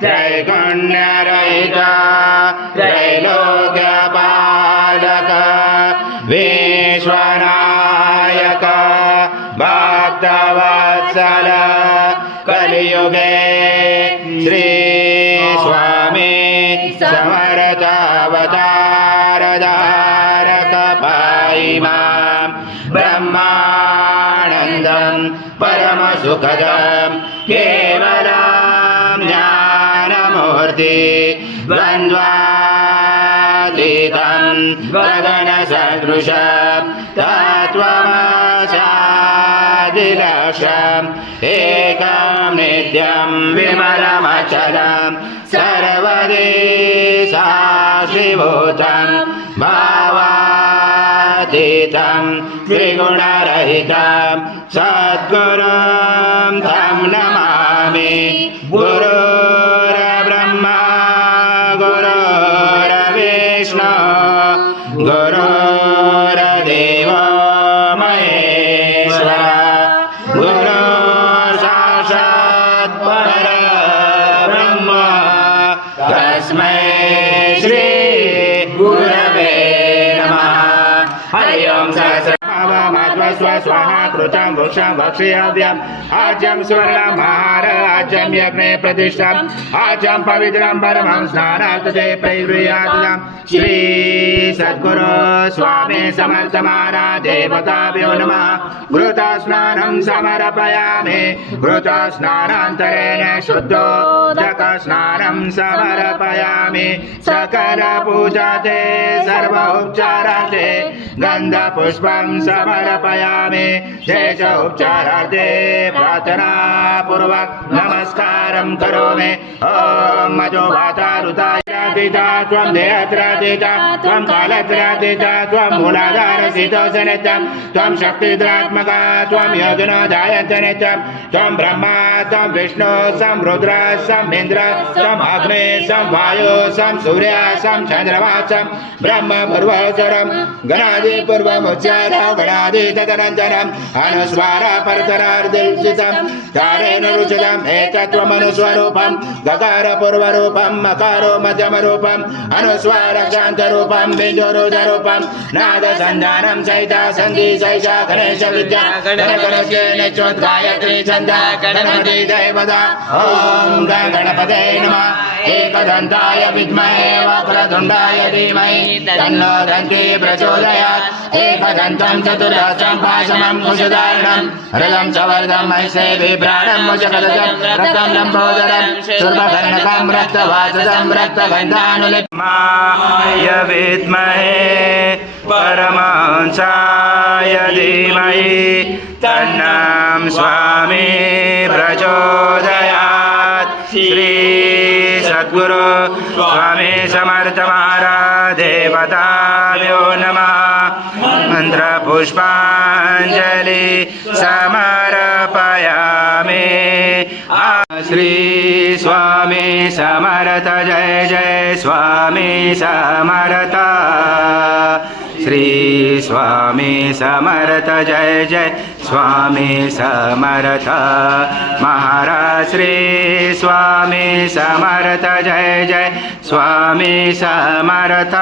त्रैगुण्यरहित त्रैलोक्यपालक विश्वनायक भक्तवत्सल कलियुगे श्री स्वामी समर्थावतारधारक पाहि मां ब्रह्मानन्दं परमसुखदं केवलं ज्ञानमूर्ति द्वन्द्वातीतं गगनसदृशं तत्त्वमसादिलक्ष्यम् एकं नित्यं विमलमचलं सर्वदेशाश्रीभूतं भावातीतं त्रिगुणरहितं सद्गुरुं तं नमामि। गुरुर्ब्रह्मा गुरुर्विष्णु गुरुर्देवो महेश्वर गुरु साक्षात् परब्रह्म तस्मै श्री गुरवे नमः। हरि ओं स्वाहा कृतं वृक्षं वक्ष्याम्यहम् आज्यं स्वर्णं महाराज्यं यज्ञे प्रतिष्ठम् आज्यं पवित्रं परमं स्नानार्थे प्रयुज्यात् श्री सद्गुरु स्वामी समर्थ महाराज देवताभ्यो नमः। घृतस्नानं समर्पयामि घृतस्नानान्तरेण शुद्धोदकस्नानं समर्पयामि सकलपूजाते सर्वोपचारार्थे गन्धपुष्पं समर्पयामि शेष उपचारार्थे प्रार्थना पूर्वक नमस्कारं करोमि। ओम मजो वातारुतायतिता त्वं देहत्रातिता त्वं कालत्रातिता त्वं मूलाधारसितोऽसनित्यं त्वं शक्तिद्रात्मका त्वं योजनोऽजायतनित्यं त्वं ब्रह्मा त्वं विष्णु सं रुद्र सं इन्द्र सं अग्नि सं वायु सं सूर्य सं चन्द्रमा सं ब्रह्म पूर्वोच्चरं गणादि पूर्वमुच्चार गणादि तदनन्तरम् अनुस्वार परतरार्दितं तारेण रुचितम् एतत्त्वमनुस्वरूपं गकार पूर्वरूपं मकारो मध्यमरूपं अनुस्वार शान्तरूपं बिन्दुरुदरूपं नादसन्धानं सहिता सन्धि सहिता गणेश विद्या गणगणस्य निच्योद्गायत्री छन्दा गणपति दैवता ॐ गणपते नमः। एकदन्ताय विद्महे वक्रतुण्डाय धीमहि तन्नो दन्ती प्रचोदयात्। एकदन्तं चतुर्हस्तं पाशमं कुशधारणं हृदं सवर्धं महिषे बिभ्राणं मुजकलजं रक्तं लम्बोदरं शूर्पकर्णकं रक्तवाससं रक्तगन्धानुलिप्तमाय विद्महे परमहंसाय धीमहि तन्नं स्वामी प्रचोदयात्। श्री सद्गुरु स्वामी समर्थ महाराज देवताभ्यो नमः। मंत्र पुष्पांजलि समर्पयामि। श्री स्वामी समर्थ जय जय स्वामी समर्थ श्री स्वामी समर्थ जय जय स्वामी समर्थ महाराज श्री स्वामी समर्थ जय जय स्वामी समर्थ।